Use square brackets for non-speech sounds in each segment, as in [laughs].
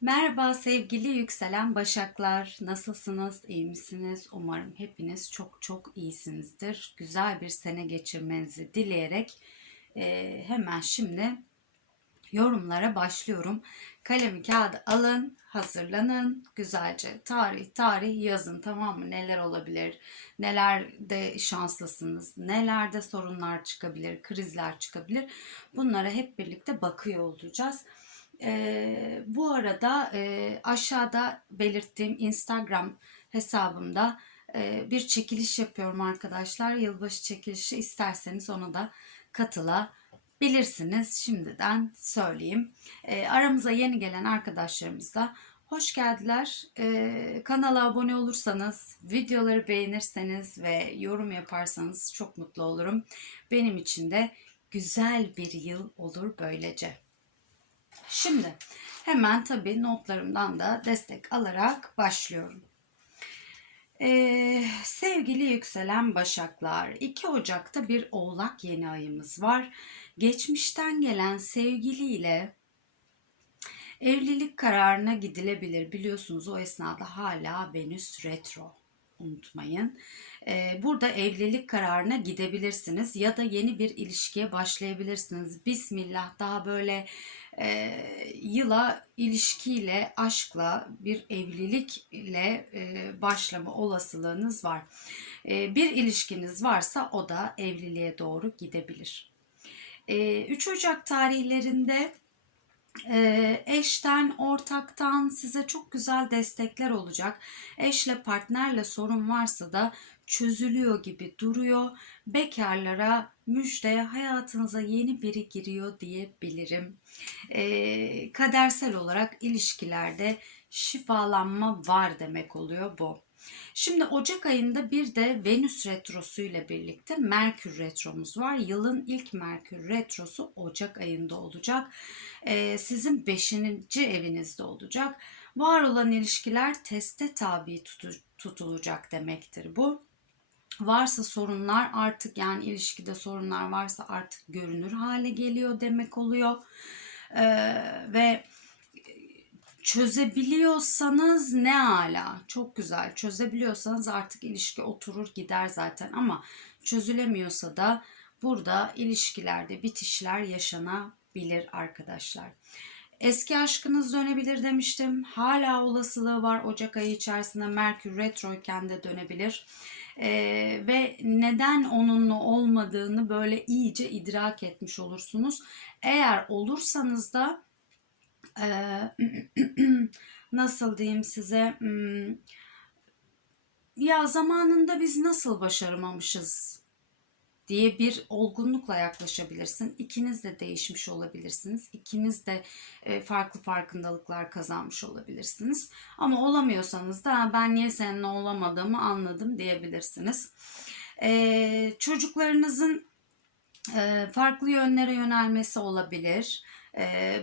Merhaba sevgili yükselen başaklar. Nasılsınız? İyi misiniz? Umarım hepiniz çok çok iyisinizdir. Güzel bir sene geçirmenizi dileyerek e, hemen şimdi yorumlara başlıyorum. Kalemi kağıdı alın, hazırlanın. Güzelce tarih tarih yazın tamam mı? Neler olabilir? Nelerde şanslısınız? Nelerde sorunlar çıkabilir? Krizler çıkabilir? Bunlara hep birlikte bakıyor olacağız. Ee, bu arada e, aşağıda belirttiğim Instagram hesabımda e, bir çekiliş yapıyorum arkadaşlar. Yılbaşı çekilişi isterseniz ona da katılabilirsiniz. Şimdiden söyleyeyim. E, aramıza yeni gelen arkadaşlarımız da hoş geldiler. E, kanala abone olursanız, videoları beğenirseniz ve yorum yaparsanız çok mutlu olurum. Benim için de güzel bir yıl olur böylece. Şimdi hemen tabii notlarımdan da destek alarak başlıyorum. Ee, sevgili yükselen başaklar 2 Ocak'ta bir oğlak yeni ayımız var. Geçmişten gelen sevgiliyle evlilik kararına gidilebilir. Biliyorsunuz o esnada hala Venüs retro unutmayın. Ee, burada evlilik kararına gidebilirsiniz ya da yeni bir ilişkiye başlayabilirsiniz. Bismillah daha böyle e, yıla ilişkiyle, aşkla, bir evlilikle e, başlama olasılığınız var. E, bir ilişkiniz varsa o da evliliğe doğru gidebilir. E, 3 Ocak tarihlerinde eşten, ortaktan size çok güzel destekler olacak. Eşle, partnerle sorun varsa da çözülüyor gibi duruyor. Bekarlara müjde hayatınıza yeni biri giriyor diyebilirim. E, kadersel olarak ilişkilerde şifalanma var demek oluyor bu. Şimdi Ocak ayında bir de Venüs retrosu ile birlikte Merkür retromuz var. Yılın ilk Merkür retrosu Ocak ayında olacak. Ee, sizin 5. evinizde olacak. Var olan ilişkiler teste tabi tutulacak demektir bu. Varsa sorunlar artık yani ilişkide sorunlar varsa artık görünür hale geliyor demek oluyor. Ee, ve çözebiliyorsanız ne ala çok güzel çözebiliyorsanız artık ilişki oturur gider zaten ama çözülemiyorsa da burada ilişkilerde bitişler yaşanabilir arkadaşlar. Eski aşkınız dönebilir demiştim. Hala olasılığı var Ocak ayı içerisinde Merkür retro iken de dönebilir. Ee, ve neden onunla olmadığını böyle iyice idrak etmiş olursunuz. Eğer olursanız da [clears throat] nasıl diyeyim size hmm, ya zamanında biz nasıl başaramamışız diye bir olgunlukla yaklaşabilirsin. İkiniz de değişmiş olabilirsiniz. İkiniz de e, farklı farkındalıklar kazanmış olabilirsiniz. Ama olamıyorsanız da ben niye seninle olamadığımı anladım diyebilirsiniz. Çocuklarınızın farklı yönlere yönelmesi olabilir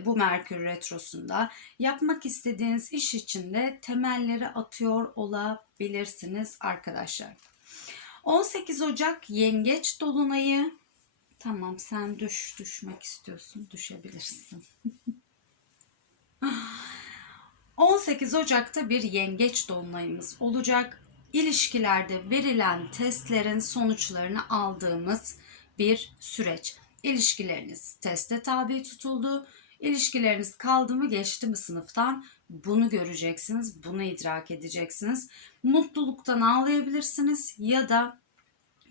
bu Merkür Retrosu'nda. Yapmak istediğiniz iş için de temelleri atıyor olabilirsiniz arkadaşlar. 18 Ocak Yengeç Dolunayı. Tamam sen düş, düşmek istiyorsun, düşebilirsin. [laughs] 18 Ocak'ta bir yengeç dolunayımız olacak. İlişkilerde verilen testlerin sonuçlarını aldığımız bir süreç. İlişkileriniz teste tabi tutuldu. İlişkileriniz kaldı mı geçti mi sınıftan bunu göreceksiniz, bunu idrak edeceksiniz. Mutluluktan ağlayabilirsiniz ya da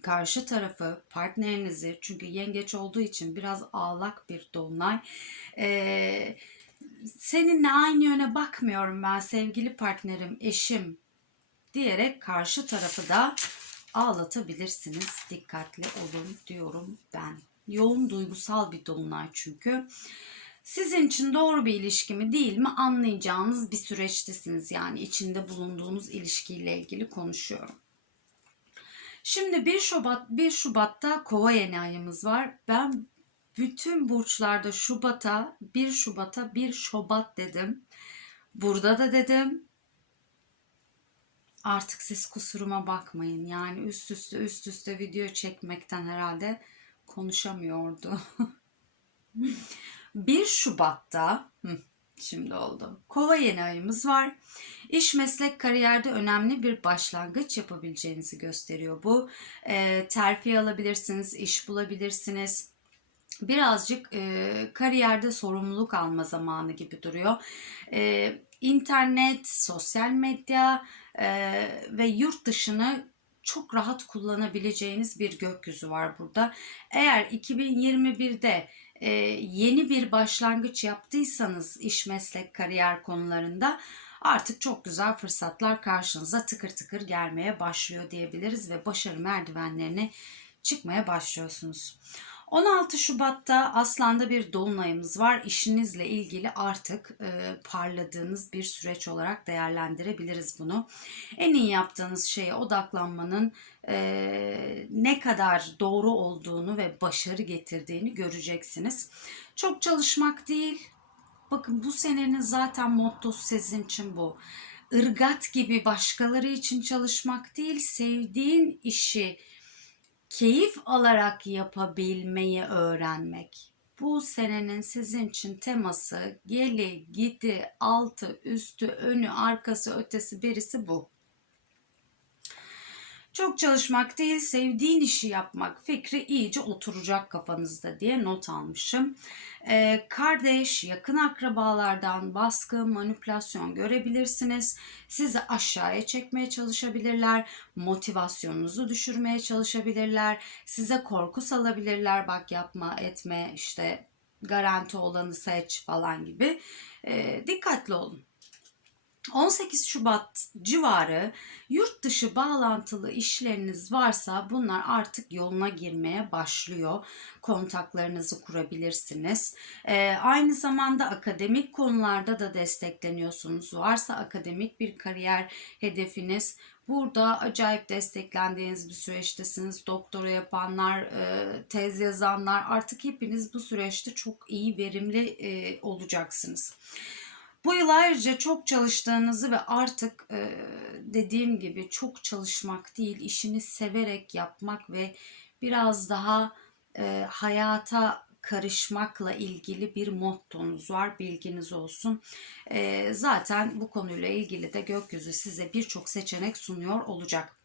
karşı tarafı, partnerinizi çünkü yengeç olduğu için biraz ağlak bir dolunay. Ee, seninle aynı yöne bakmıyorum ben sevgili partnerim, eşim diyerek karşı tarafı da ağlatabilirsiniz. Dikkatli olun diyorum ben. Yoğun duygusal bir dolunay çünkü. Sizin için doğru bir ilişki mi değil mi anlayacağınız bir süreçtesiniz. Yani içinde bulunduğunuz ilişkiyle ilgili konuşuyorum. Şimdi 1 Şubat 1 Şubat'ta Kova yeni ayımız var. Ben bütün burçlarda Şubat'a 1 Şubat'a 1 Şubat dedim. Burada da dedim. Artık siz kusuruma bakmayın. Yani üst üste üst üste video çekmekten herhalde konuşamıyordu. [laughs] 1 Şubat'ta Şimdi oldu. Kova yeni ayımız var. İş, meslek, kariyerde önemli bir başlangıç yapabileceğinizi gösteriyor bu. E, terfi alabilirsiniz, iş bulabilirsiniz. Birazcık e, kariyerde sorumluluk alma zamanı gibi duruyor. E, internet, sosyal medya e, ve yurt dışını çok rahat kullanabileceğiniz bir gökyüzü var burada. Eğer 2021'de e, yeni bir başlangıç yaptıysanız iş, meslek, kariyer konularında artık çok güzel fırsatlar karşınıza tıkır tıkır gelmeye başlıyor diyebiliriz ve başarı merdivenlerine çıkmaya başlıyorsunuz. 16 Şubat'ta Aslan'da bir dolunayımız var. İşinizle ilgili artık e, parladığınız bir süreç olarak değerlendirebiliriz bunu. En iyi yaptığınız şeye odaklanmanın e, ne kadar doğru olduğunu ve başarı getirdiğini göreceksiniz. Çok çalışmak değil. Bakın bu senenin zaten mottosu sizin için bu. Irgat gibi başkaları için çalışmak değil, sevdiğin işi keyif alarak yapabilmeyi öğrenmek. Bu senenin sizin için teması geli, gidi, altı, üstü, önü, arkası, ötesi, birisi bu. Çok çalışmak değil, sevdiğin işi yapmak fikri iyice oturacak kafanızda diye not almışım. Ee, kardeş, yakın akrabalardan baskı, manipülasyon görebilirsiniz. Sizi aşağıya çekmeye çalışabilirler. Motivasyonunuzu düşürmeye çalışabilirler. Size korku salabilirler. Bak yapma, etme, işte garanti olanı seç falan gibi. Ee, dikkatli olun. 18 Şubat civarı yurt dışı bağlantılı işleriniz varsa bunlar artık yoluna girmeye başlıyor. Kontaklarınızı kurabilirsiniz. Ee, aynı zamanda akademik konularda da destekleniyorsunuz. Varsa akademik bir kariyer hedefiniz Burada acayip desteklendiğiniz bir süreçtesiniz. Doktora yapanlar, e, tez yazanlar artık hepiniz bu süreçte çok iyi, verimli e, olacaksınız. Bu yıl ayrıca çok çalıştığınızı ve artık e, dediğim gibi çok çalışmak değil, işini severek yapmak ve biraz daha e, hayata karışmakla ilgili bir mottonuz var. Bilginiz olsun. E, zaten bu konuyla ilgili de gökyüzü size birçok seçenek sunuyor olacak.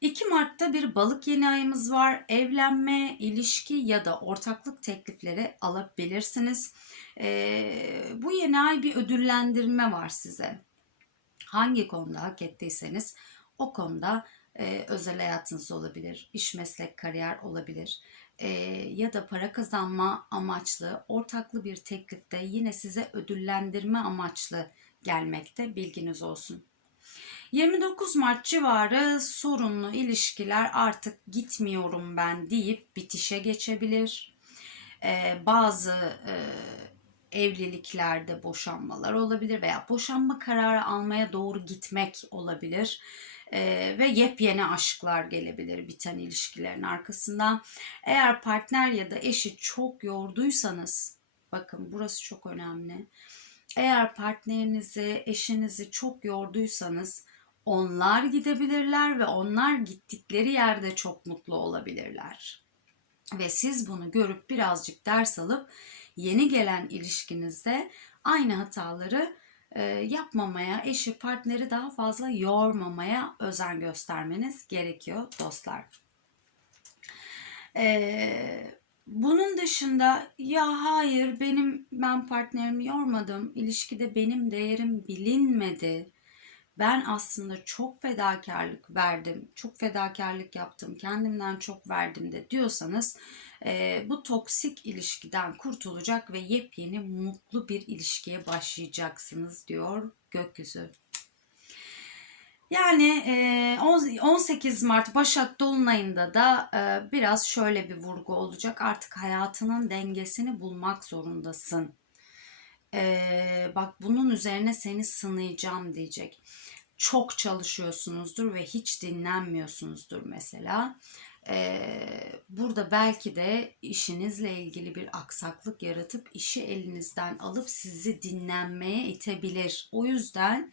2 Mart'ta bir balık yeni ayımız var. Evlenme, ilişki ya da ortaklık teklifleri alabilirsiniz. Ee, bu yeni ay bir ödüllendirme var size. Hangi konuda hak ettiyseniz o konuda e, özel hayatınız olabilir, iş meslek kariyer olabilir e, ya da para kazanma amaçlı ortaklı bir teklifte yine size ödüllendirme amaçlı gelmekte bilginiz olsun. 29 Mart civarı sorunlu ilişkiler artık gitmiyorum ben deyip bitişe geçebilir. Ee, bazı e, evliliklerde boşanmalar olabilir veya boşanma kararı almaya doğru gitmek olabilir. Ee, ve yepyeni aşklar gelebilir biten ilişkilerin arkasından. Eğer partner ya da eşi çok yorduysanız, bakın burası çok önemli. Eğer partnerinizi, eşinizi çok yorduysanız onlar gidebilirler ve onlar gittikleri yerde çok mutlu olabilirler. Ve siz bunu görüp birazcık ders alıp yeni gelen ilişkinizde aynı hataları e, yapmamaya, eşi, partneri daha fazla yormamaya özen göstermeniz gerekiyor dostlar. Ee, bunun dışında ya hayır benim ben partnerimi yormadım, ilişkide benim değerim bilinmedi ben aslında çok fedakarlık verdim, çok fedakarlık yaptım, kendimden çok verdim de diyorsanız e, bu toksik ilişkiden kurtulacak ve yepyeni mutlu bir ilişkiye başlayacaksınız diyor gökyüzü. Yani 18 Mart Başak Dolunay'ında da biraz şöyle bir vurgu olacak. Artık hayatının dengesini bulmak zorundasın. Bak bunun üzerine seni sınayacağım diyecek çok çalışıyorsunuzdur ve hiç dinlenmiyorsunuzdur mesela. Ee, burada belki de işinizle ilgili bir aksaklık yaratıp işi elinizden alıp sizi dinlenmeye itebilir. O yüzden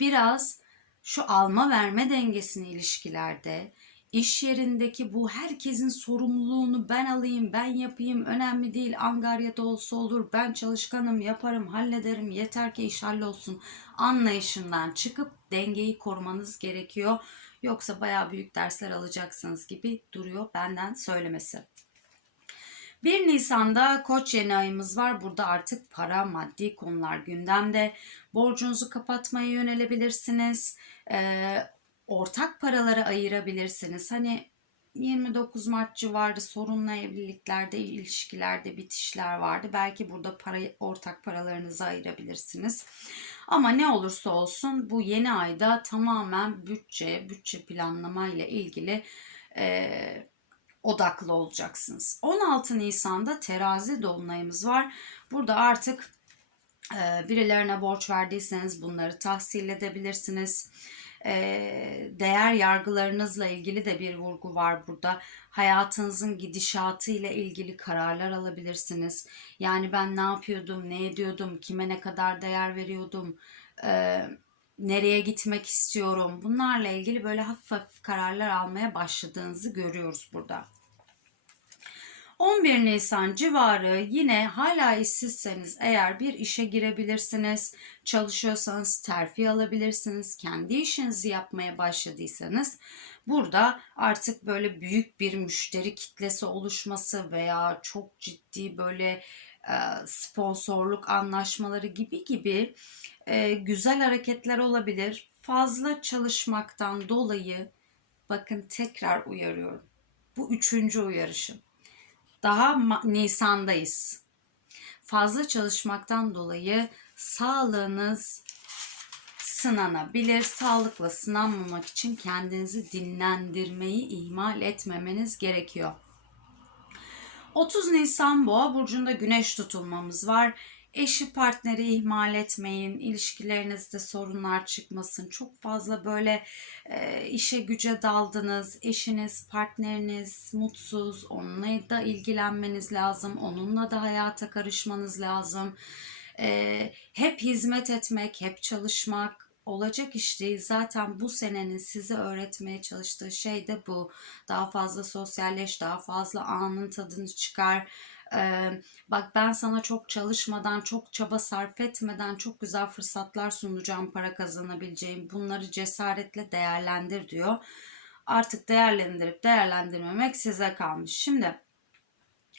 biraz şu alma verme dengesini ilişkilerde iş yerindeki bu herkesin sorumluluğunu ben alayım, ben yapayım, önemli değil, angaryada olsa olur, ben çalışkanım, yaparım, hallederim, yeter ki iş hallolsun anlayışından çıkıp dengeyi korumanız gerekiyor. Yoksa bayağı büyük dersler alacaksınız gibi duruyor benden söylemesi. 1 Nisan'da Koç yeni ayımız var. Burada artık para, maddi konular gündemde. Borcunuzu kapatmaya yönelebilirsiniz. Ee, ortak paraları ayırabilirsiniz. Hani 29 Mart civarı sorunlu evliliklerde, ilişkilerde bitişler vardı. Belki burada para, ortak paralarınızı ayırabilirsiniz. Ama ne olursa olsun bu yeni ayda tamamen bütçe, bütçe planlama ile ilgili e, odaklı olacaksınız. 16 Nisan'da terazi dolunayımız var. Burada artık e, birilerine borç verdiyseniz bunları tahsil edebilirsiniz. Değer yargılarınızla ilgili de bir vurgu var burada. Hayatınızın gidişatı ile ilgili kararlar alabilirsiniz. Yani ben ne yapıyordum, ne ediyordum, kime ne kadar değer veriyordum, nereye gitmek istiyorum. Bunlarla ilgili böyle hafif hafif kararlar almaya başladığınızı görüyoruz burada. 11 Nisan civarı yine hala işsizseniz eğer bir işe girebilirsiniz. Çalışıyorsanız terfi alabilirsiniz. Kendi işinizi yapmaya başladıysanız burada artık böyle büyük bir müşteri kitlesi oluşması veya çok ciddi böyle e, sponsorluk anlaşmaları gibi gibi e, güzel hareketler olabilir. Fazla çalışmaktan dolayı bakın tekrar uyarıyorum. Bu üçüncü uyarışım. Daha Nisan'dayız. Fazla çalışmaktan dolayı sağlığınız sınanabilir. Sağlıkla sınanmamak için kendinizi dinlendirmeyi ihmal etmemeniz gerekiyor. 30 Nisan Boğa burcunda güneş tutulmamız var. Eşi partneri ihmal etmeyin. İlişkilerinizde sorunlar çıkmasın. Çok fazla böyle e, işe güce daldınız. Eşiniz, partneriniz mutsuz. Onunla da ilgilenmeniz lazım. Onunla da hayata karışmanız lazım. E, hep hizmet etmek, hep çalışmak olacak iş değil. Zaten bu senenin size öğretmeye çalıştığı şey de bu. Daha fazla sosyalleş, daha fazla anın tadını çıkar bak ben sana çok çalışmadan, çok çaba sarf etmeden çok güzel fırsatlar sunacağım, para kazanabileceğim. Bunları cesaretle değerlendir diyor. Artık değerlendirip değerlendirmemek size kalmış. Şimdi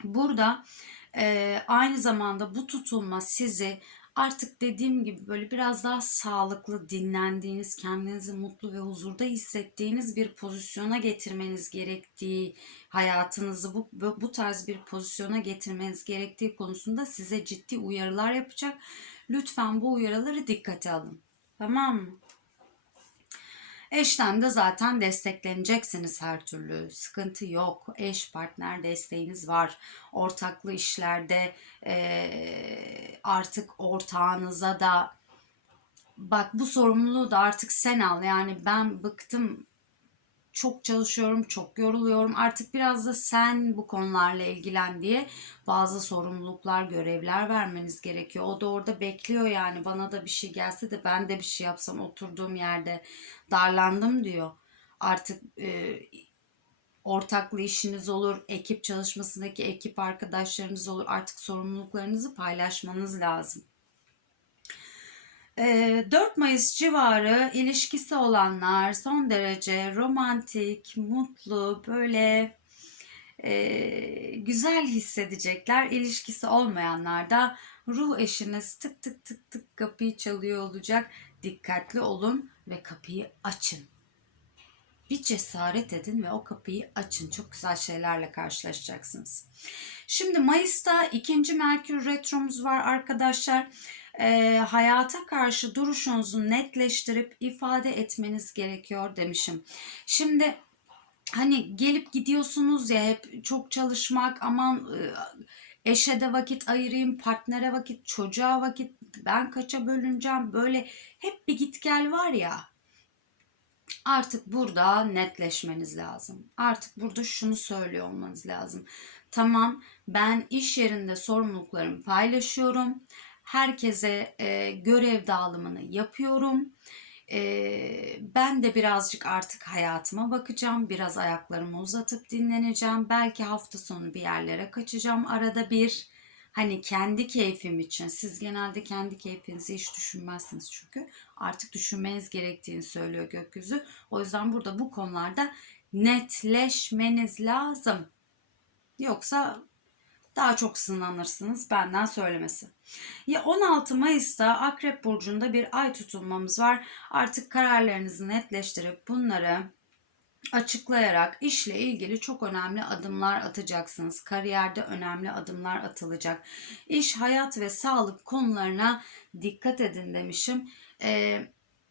burada aynı zamanda bu tutulma sizi artık dediğim gibi böyle biraz daha sağlıklı, dinlendiğiniz, kendinizi mutlu ve huzurda hissettiğiniz bir pozisyona getirmeniz gerektiği, hayatınızı bu, bu tarz bir pozisyona getirmeniz gerektiği konusunda size ciddi uyarılar yapacak. Lütfen bu uyarıları dikkate alın. Tamam mı? Eşten de zaten destekleneceksiniz her türlü. Sıkıntı yok. Eş partner desteğiniz var. Ortaklı işlerde e, artık ortağınıza da bak bu sorumluluğu da artık sen al. Yani ben bıktım çok çalışıyorum, çok yoruluyorum. Artık biraz da sen bu konularla ilgilen diye bazı sorumluluklar, görevler vermeniz gerekiyor. O da orada bekliyor yani bana da bir şey gelse de ben de bir şey yapsam oturduğum yerde darlandım diyor. Artık e, ortaklı işiniz olur, ekip çalışmasındaki ekip arkadaşlarınız olur. Artık sorumluluklarınızı paylaşmanız lazım. 4 ee, Mayıs civarı ilişkisi olanlar son derece romantik, mutlu, böyle e, güzel hissedecekler. İlişkisi olmayanlar da ruh eşiniz tık tık tık tık kapıyı çalıyor olacak. Dikkatli olun ve kapıyı açın. Bir cesaret edin ve o kapıyı açın. Çok güzel şeylerle karşılaşacaksınız. Şimdi Mayıs'ta ikinci Merkür Retromuz var arkadaşlar e, hayata karşı duruşunuzu netleştirip ifade etmeniz gerekiyor demişim. Şimdi hani gelip gidiyorsunuz ya hep çok çalışmak aman eşe de vakit ayırayım, partnere vakit, çocuğa vakit, ben kaça bölüneceğim böyle hep bir git gel var ya. Artık burada netleşmeniz lazım. Artık burada şunu söylüyor olmanız lazım. Tamam ben iş yerinde sorumluluklarımı paylaşıyorum herkese e, görev dağılımını yapıyorum. Ee, ben de birazcık artık hayatıma bakacağım. Biraz ayaklarımı uzatıp dinleneceğim. Belki hafta sonu bir yerlere kaçacağım. Arada bir hani kendi keyfim için. Siz genelde kendi keyfinizi hiç düşünmezsiniz çünkü. Artık düşünmeniz gerektiğini söylüyor gökyüzü. O yüzden burada bu konularda netleşmeniz lazım. Yoksa daha çok sınanırsınız benden söylemesi. Ya 16 Mayıs'ta Akrep Burcu'nda bir ay tutulmamız var. Artık kararlarınızı netleştirip bunları açıklayarak işle ilgili çok önemli adımlar atacaksınız. Kariyerde önemli adımlar atılacak. İş, hayat ve sağlık konularına dikkat edin demişim. Ee,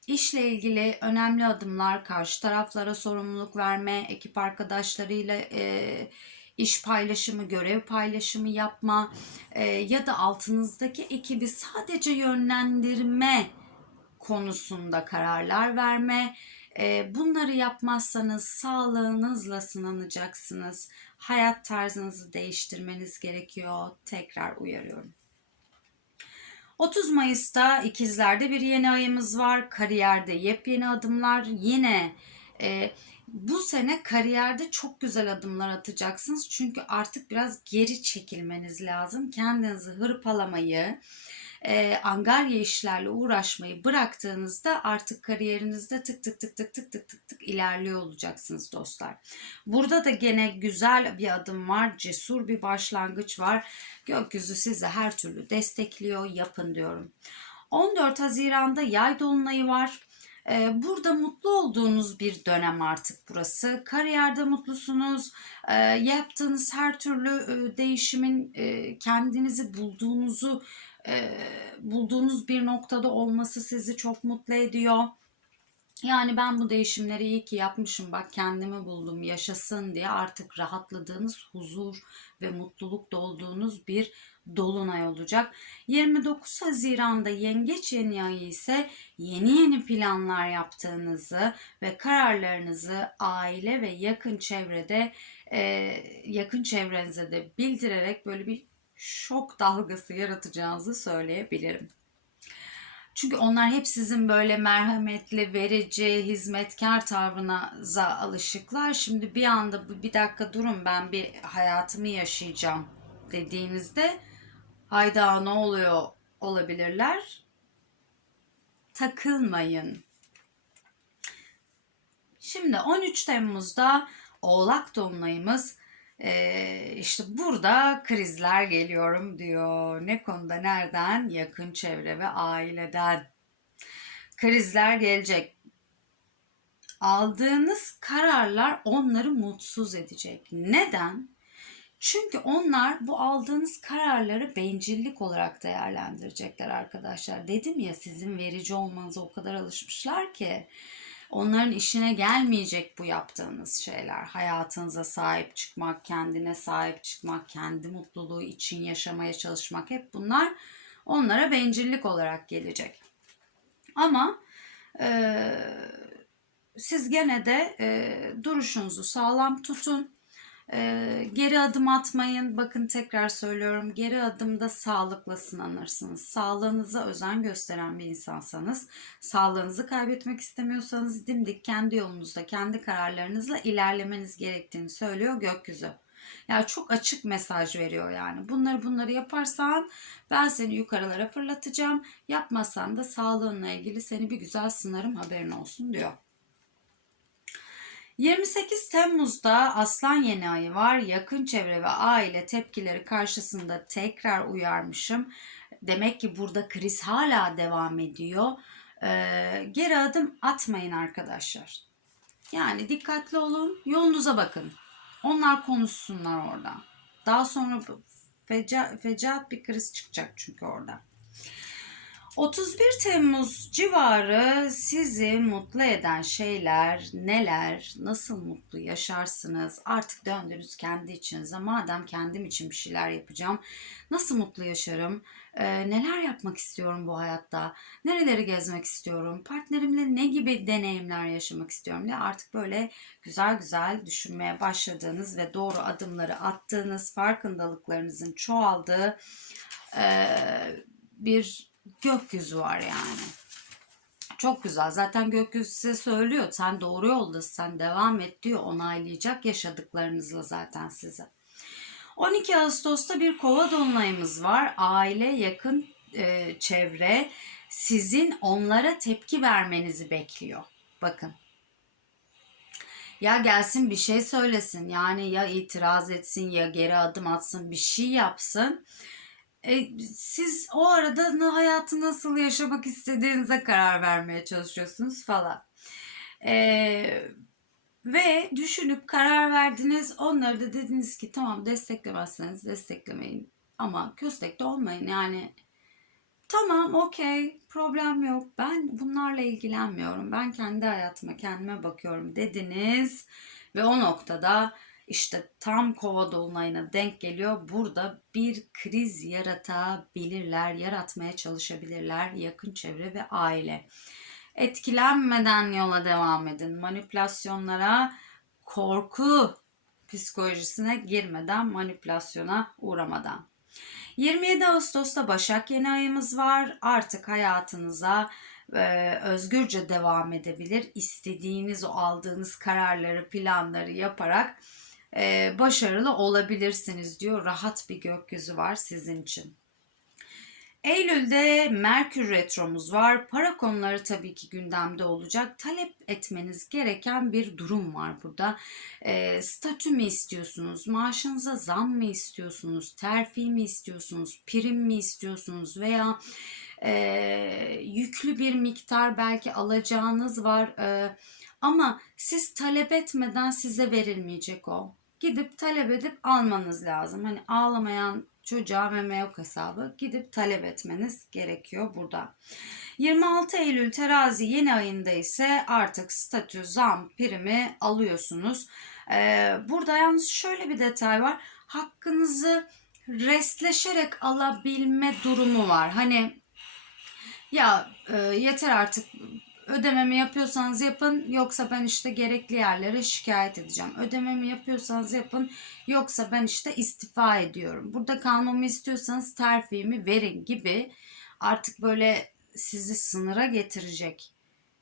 işle ilgili önemli adımlar, karşı taraflara sorumluluk verme, ekip arkadaşlarıyla e, iş paylaşımı, görev paylaşımı yapma e, ya da altınızdaki ekibi sadece yönlendirme konusunda kararlar verme. E, bunları yapmazsanız sağlığınızla sınanacaksınız. Hayat tarzınızı değiştirmeniz gerekiyor. Tekrar uyarıyorum. 30 Mayıs'ta ikizlerde bir yeni ayımız var. Kariyerde yepyeni adımlar. Yine e, bu sene kariyerde çok güzel adımlar atacaksınız. Çünkü artık biraz geri çekilmeniz lazım. Kendinizi hırpalamayı, e, angarya işlerle uğraşmayı bıraktığınızda artık kariyerinizde tık tık tık tık tık tık tık tık ilerliyor olacaksınız dostlar. Burada da gene güzel bir adım var, cesur bir başlangıç var. Gökyüzü sizi her türlü destekliyor, yapın diyorum. 14 Haziran'da yay dolunayı var. Ee, burada mutlu olduğunuz bir dönem artık burası. Kariyerde mutlusunuz. Ee, yaptığınız her türlü e, değişimin e, kendinizi bulduğunuzu e, bulduğunuz bir noktada olması sizi çok mutlu ediyor. Yani ben bu değişimleri iyi ki yapmışım bak kendimi buldum yaşasın diye artık rahatladığınız huzur ve mutluluk dolduğunuz bir dolunay olacak. 29 Haziran'da Yengeç yeni ayı ise yeni yeni planlar yaptığınızı ve kararlarınızı aile ve yakın çevrede e, yakın çevrenize de bildirerek böyle bir şok dalgası yaratacağınızı söyleyebilirim. Çünkü onlar hep sizin böyle merhametli, verici, hizmetkar tavrınıza alışıklar. Şimdi bir anda bir dakika durun ben bir hayatımı yaşayacağım dediğinizde hayda ne oluyor olabilirler. Takılmayın. Şimdi 13 Temmuz'da Oğlak Dolunayımız ee, işte burada krizler geliyorum diyor. Ne konuda nereden? Yakın çevre ve aileden. Krizler gelecek. Aldığınız kararlar onları mutsuz edecek. Neden? Çünkü onlar bu aldığınız kararları bencillik olarak değerlendirecekler arkadaşlar. Dedim ya sizin verici olmanıza o kadar alışmışlar ki onların işine gelmeyecek bu yaptığınız şeyler. Hayatınıza sahip çıkmak, kendine sahip çıkmak, kendi mutluluğu için yaşamaya çalışmak hep bunlar onlara bencillik olarak gelecek. Ama e, siz gene de e, duruşunuzu sağlam tutun ee, geri adım atmayın. Bakın tekrar söylüyorum. Geri adımda sağlıkla sınanırsınız. Sağlığınıza özen gösteren bir insansanız, sağlığınızı kaybetmek istemiyorsanız dimdik kendi yolunuzda, kendi kararlarınızla ilerlemeniz gerektiğini söylüyor gökyüzü. Yani çok açık mesaj veriyor yani. Bunları bunları yaparsan ben seni yukarılara fırlatacağım. Yapmazsan da sağlığınla ilgili seni bir güzel sınarım haberin olsun diyor. 28 Temmuz'da Aslan yeni ayı var. Yakın çevre ve aile tepkileri karşısında tekrar uyarmışım. Demek ki burada kriz hala devam ediyor. Ee, geri adım atmayın arkadaşlar. Yani dikkatli olun, yolunuza bakın. Onlar konuşsunlar orada. Daha sonra feca, fecaat bir kriz çıkacak çünkü orada. 31 Temmuz civarı sizi mutlu eden şeyler neler, nasıl mutlu yaşarsınız? Artık döndünüz kendi içinize. Madem kendim için bir şeyler yapacağım, nasıl mutlu yaşarım? Ee, neler yapmak istiyorum bu hayatta? Nereleri gezmek istiyorum? Partnerimle ne gibi deneyimler yaşamak istiyorum diye artık böyle güzel güzel düşünmeye başladığınız ve doğru adımları attığınız, farkındalıklarınızın çoğaldığı e, bir gökyüzü var yani. Çok güzel. Zaten gökyüzü size söylüyor. Sen doğru yoldasın. Sen devam et diyor. Onaylayacak yaşadıklarınızla zaten size. 12 Ağustos'ta bir kova dolunayımız var. Aile, yakın e, çevre sizin onlara tepki vermenizi bekliyor. Bakın. Ya gelsin bir şey söylesin. Yani ya itiraz etsin ya geri adım atsın bir şey yapsın. E, siz o arada ne- hayatı nasıl yaşamak istediğinize karar vermeye çalışıyorsunuz falan. E, ve düşünüp karar verdiniz. Onları da dediniz ki tamam desteklemezseniz desteklemeyin. Ama köstek de olmayın. Yani tamam okey problem yok. Ben bunlarla ilgilenmiyorum. Ben kendi hayatıma kendime bakıyorum dediniz. Ve o noktada işte tam kova dolunayına denk geliyor. Burada bir kriz yaratabilirler, yaratmaya çalışabilirler yakın çevre ve aile. Etkilenmeden yola devam edin. Manipülasyonlara, korku psikolojisine girmeden, manipülasyona uğramadan. 27 Ağustos'ta Başak yeni ayımız var. Artık hayatınıza e, özgürce devam edebilir. İstediğiniz o aldığınız kararları, planları yaparak e, başarılı olabilirsiniz diyor. Rahat bir gökyüzü var sizin için. Eylül'de Merkür Retromuz var. Para konuları tabii ki gündemde olacak. Talep etmeniz gereken bir durum var burada. E, statü mü istiyorsunuz? Maaşınıza zam mı istiyorsunuz? Terfi mi istiyorsunuz? Prim mi istiyorsunuz? Veya e, yüklü bir miktar belki alacağınız var. E, ama siz talep etmeden size verilmeyecek o. Gidip talep edip almanız lazım. Hani ağlamayan çocuğa meme yok hesabı gidip talep etmeniz gerekiyor burada. 26 Eylül terazi yeni ayında ise artık statü zam primi alıyorsunuz. Ee, burada yalnız şöyle bir detay var. Hakkınızı restleşerek alabilme durumu var. Hani ya e, yeter artık ödememi yapıyorsanız yapın yoksa ben işte gerekli yerlere şikayet edeceğim. Ödememi yapıyorsanız yapın yoksa ben işte istifa ediyorum. Burada kalmamı istiyorsanız terfimi verin gibi artık böyle sizi sınıra getirecek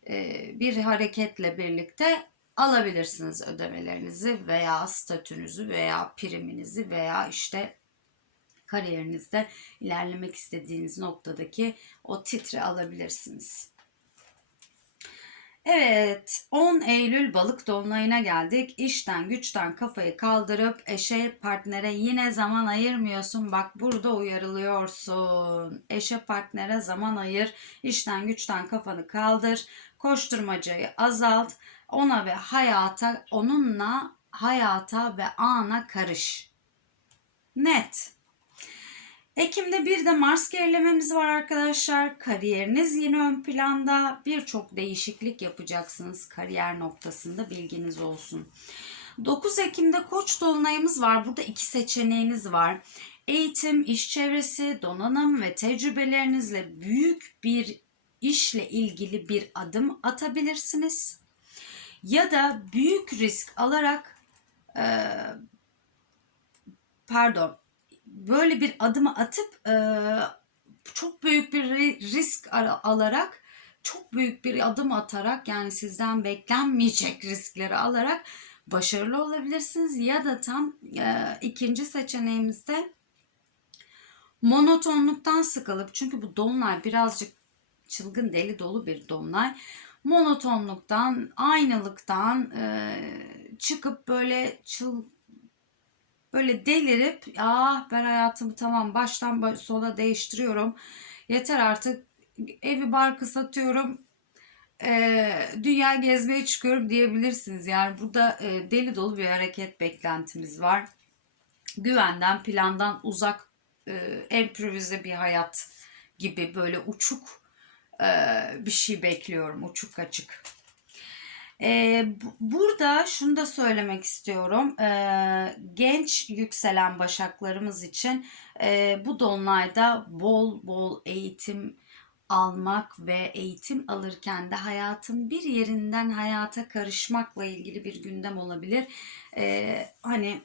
e, bir hareketle birlikte alabilirsiniz ödemelerinizi veya statünüzü veya priminizi veya işte kariyerinizde ilerlemek istediğiniz noktadaki o titre alabilirsiniz. Evet, 10 Eylül balık dolunayına geldik. İşten güçten kafayı kaldırıp eşe partnere yine zaman ayırmıyorsun. Bak burada uyarılıyorsun. Eşe partnere zaman ayır. İşten güçten kafanı kaldır. Koşturmacayı azalt. Ona ve hayata, onunla hayata ve ana karış. Net. Ekim'de bir de Mars gerilememiz var arkadaşlar. Kariyeriniz yine ön planda. Birçok değişiklik yapacaksınız kariyer noktasında bilginiz olsun. 9 Ekim'de Koç dolunayımız var. Burada iki seçeneğiniz var. Eğitim, iş çevresi, donanım ve tecrübelerinizle büyük bir işle ilgili bir adım atabilirsiniz. Ya da büyük risk alarak e, pardon böyle bir adımı atıp e, çok büyük bir risk alarak çok büyük bir adım atarak yani sizden beklenmeyecek riskleri alarak başarılı olabilirsiniz. Ya da tam e, ikinci seçeneğimizde monotonluktan sıkılıp çünkü bu dolunay birazcık çılgın deli dolu bir dolunay. Monotonluktan aynılıktan e, çıkıp böyle çıl, böyle delirip ah ben hayatımı tamam baştan sola değiştiriyorum. Yeter artık evi barkı satıyorum. E, dünya gezmeye çıkıyorum diyebilirsiniz. Yani burada e, deli dolu bir hareket beklentimiz var. Güvenden, plandan uzak, e, improvize bir hayat gibi böyle uçuk e, bir şey bekliyorum. Uçuk açık. Ee, burada şunu da söylemek istiyorum. Ee, genç yükselen başaklarımız için e, bu dolunayda bol bol eğitim almak ve eğitim alırken de hayatın bir yerinden hayata karışmakla ilgili bir gündem olabilir. Ee, hani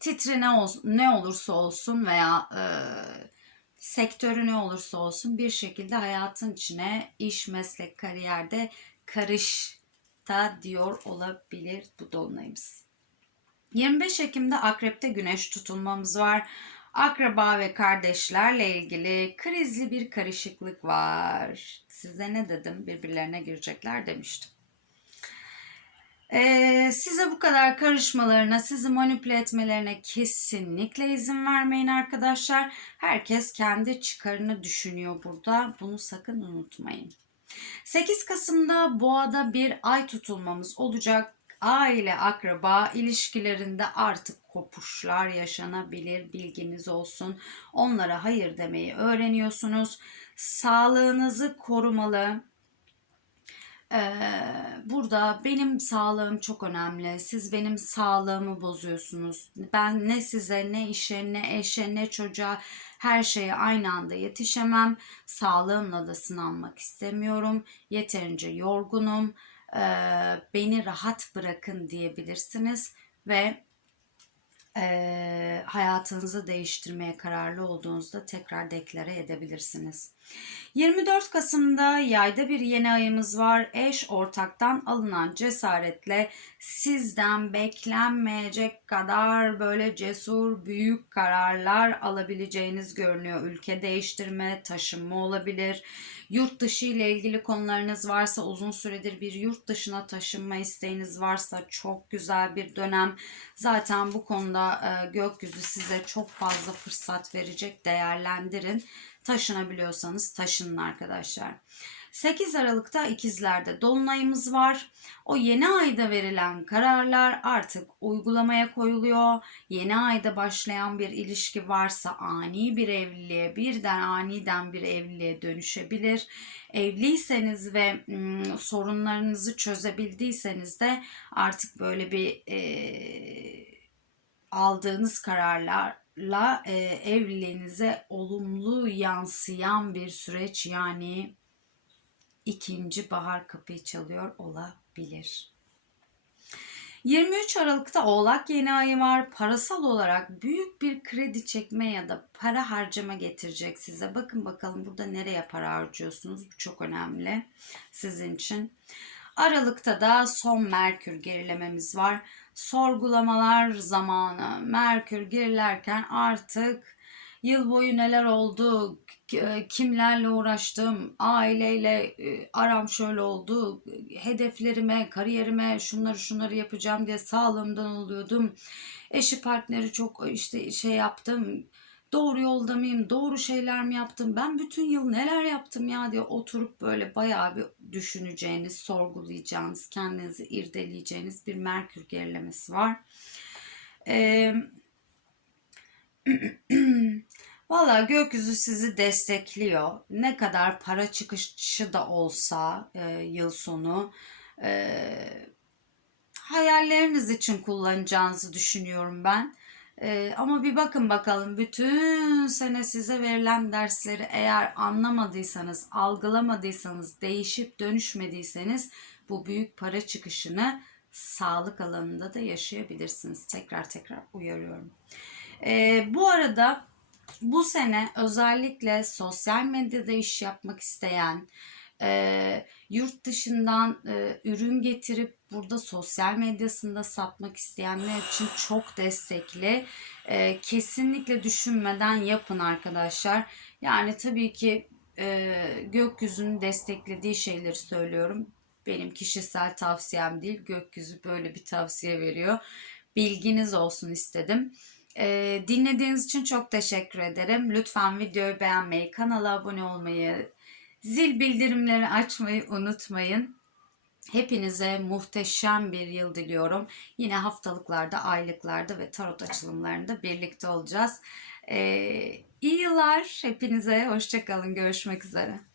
titre ne, ol, ne olursa olsun veya e, sektörü ne olursa olsun bir şekilde hayatın içine iş, meslek, kariyerde karış da diyor olabilir bu dolunayımız. 25 Ekim'de Akrep'te güneş tutulmamız var. Akraba ve kardeşlerle ilgili krizli bir karışıklık var. Size ne dedim? Birbirlerine girecekler demiştim. Ee, size bu kadar karışmalarına, sizi manipüle etmelerine kesinlikle izin vermeyin arkadaşlar. Herkes kendi çıkarını düşünüyor burada. Bunu sakın unutmayın. 8 Kasım'da Boğa'da bir ay tutulmamız olacak. Aile, akraba ilişkilerinde artık kopuşlar yaşanabilir. Bilginiz olsun. Onlara hayır demeyi öğreniyorsunuz. Sağlığınızı korumalı. Burada benim sağlığım çok önemli. Siz benim sağlığımı bozuyorsunuz. Ben ne size, ne işe, ne eşe, ne çocuğa her şeye aynı anda yetişemem. Sağlığımla da sınanmak istemiyorum. Yeterince yorgunum. Beni rahat bırakın diyebilirsiniz ve hayatınızı değiştirmeye kararlı olduğunuzda tekrar deklare edebilirsiniz. 24 Kasım'da yayda bir yeni ayımız var. Eş ortaktan alınan cesaretle sizden beklenmeyecek kadar böyle cesur büyük kararlar alabileceğiniz görünüyor. Ülke değiştirme, taşınma olabilir. Yurt dışı ile ilgili konularınız varsa uzun süredir bir yurt dışına taşınma isteğiniz varsa çok güzel bir dönem. Zaten bu konuda e, gökyüzü size çok fazla fırsat verecek. Değerlendirin. Taşınabiliyorsanız taşının arkadaşlar. 8 Aralık'ta ikizlerde dolunayımız var. O yeni ayda verilen kararlar artık uygulamaya koyuluyor. Yeni ayda başlayan bir ilişki varsa ani bir evliliğe, birden aniden bir evliliğe dönüşebilir. Evliyseniz ve ım, sorunlarınızı çözebildiyseniz de artık böyle bir e, aldığınız kararlarla e, evliliğinize olumlu yansıyan bir süreç yani ikinci bahar kapıyı çalıyor olabilir. 23 Aralık'ta Oğlak yeni ayı var. Parasal olarak büyük bir kredi çekme ya da para harcama getirecek size. Bakın bakalım burada nereye para harcıyorsunuz? Bu çok önemli sizin için. Aralıkta da son Merkür gerilememiz var. Sorgulamalar zamanı. Merkür gerilerken artık yıl boyu neler oldu, kimlerle uğraştım, aileyle e, aram şöyle oldu, hedeflerime, kariyerime şunları şunları yapacağım diye sağlığımdan oluyordum. Eşi partneri çok işte şey yaptım, doğru yolda mıyım, doğru şeyler mi yaptım, ben bütün yıl neler yaptım ya diye oturup böyle bayağı bir düşüneceğiniz, sorgulayacağınız, kendinizi irdeleyeceğiniz bir Merkür gerilemesi var. Eee [clears throat] Valla gökyüzü sizi destekliyor. Ne kadar para çıkışı da olsa e, yıl sonu e, hayalleriniz için kullanacağınızı düşünüyorum ben. E, ama bir bakın bakalım bütün sene size verilen dersleri eğer anlamadıysanız, algılamadıysanız, değişip dönüşmediyseniz bu büyük para çıkışını sağlık alanında da yaşayabilirsiniz. Tekrar tekrar uyarıyorum. E, bu arada bu sene özellikle sosyal medyada iş yapmak isteyen, e, yurt dışından e, ürün getirip burada sosyal medyasında satmak isteyenler için çok destekli. E, kesinlikle düşünmeden yapın arkadaşlar. Yani tabii ki e, gökyüzünün desteklediği şeyleri söylüyorum. Benim kişisel tavsiyem değil. Gökyüzü böyle bir tavsiye veriyor. Bilginiz olsun istedim. Ee, dinlediğiniz için çok teşekkür ederim. Lütfen videoyu beğenmeyi, kanala abone olmayı, zil bildirimleri açmayı unutmayın. Hepinize muhteşem bir yıl diliyorum. Yine haftalıklarda, aylıklarda ve tarot açılımlarında birlikte olacağız. Ee, iyi yıllar hepinize. Hoşçakalın. Görüşmek üzere.